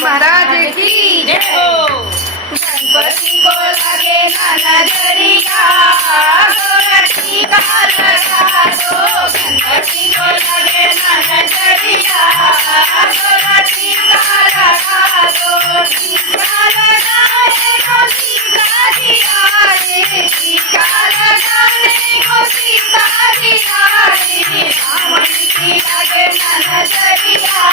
गणपति महाराज की जय हो। गणपति को लगे ना नजरिया, गोरखी का लगा दो। गणपति को लगे ना नजरिया, गोरखी का लगा दो। टीका लगाने को सीता जी आए, टीका लगाने को सीता जी आए। रावण की लगे ना नजरिया,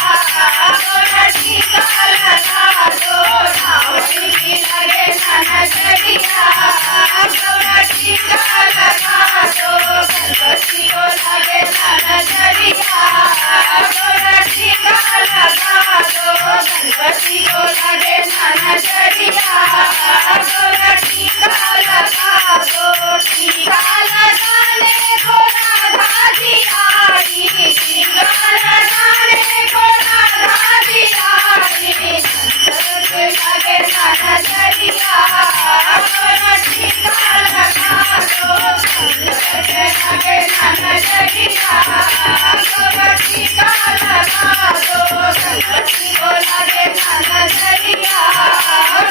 गोरखी का लगा दो। रावण की लगे ना नजरिया, गोरखी का लगा दो। गणपति को लगे ना नजरिया, गोरखी का लगा दो। गणपति को लगे ना नजरिया, गोरखी का लगा दो। टीका लगाने को राधा जी आई, टीका लगाने को राधा जी आई। संत को लगे ना नजरिया, गोरखी का लगा दो। संत को लगे ना नजरिया, गोरखी का लगा दो। गणपति को लगे ना नजरिया,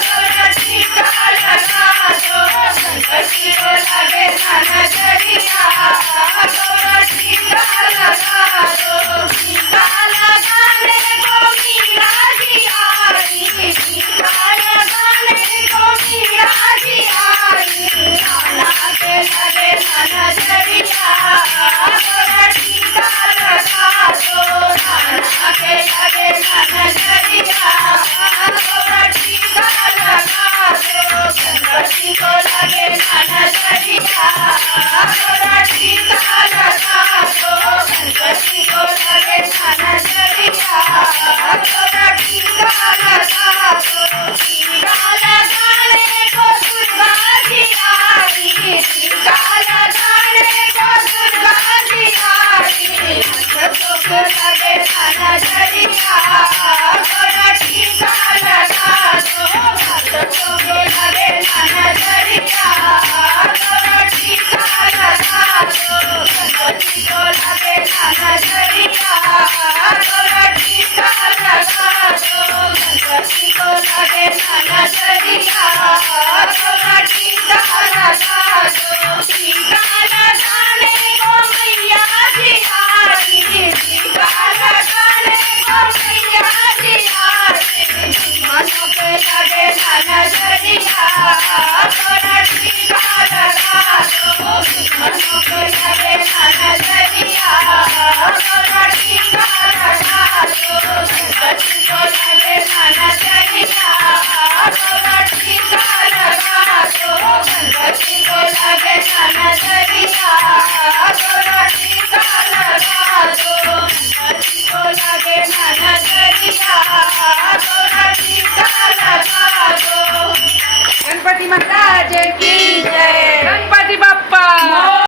गोरखी का लगा दो। गणपति को लगे ना नजरिया, गोरखी का लगा दो। टीका लगाने को मीरा जी आई, टीका लगाने को मीरा जी आई। कान्हा के लगे ना नजरिया, गोरखी का लगा दो। कान्हा के लगे ना नजरिया, गोरखी का लगा दो। गणपति को लगे ना नजरिया, गोरखी का लगा दो। गणपति को लगे ना नजरिया, गोरखी का लगा दो। टीका लगाने को दुर्गा जी आई, टीका लगाने को दुर्गा जी आई। सबको लगे ना नजरिया, गोरखी का लगा दो। सबको लगे ना नजरिया, गोरखी का लगा दो। गणपति को लगे ना नजरिया, गोरखी का लगा दो। गणपति को लगे ना नजरिया, गोरखी का लगा दो। टीका लगाने को मैया जी आई, टीका लगाने को मैया जी आई। मनो पे लगे ना नजरिया,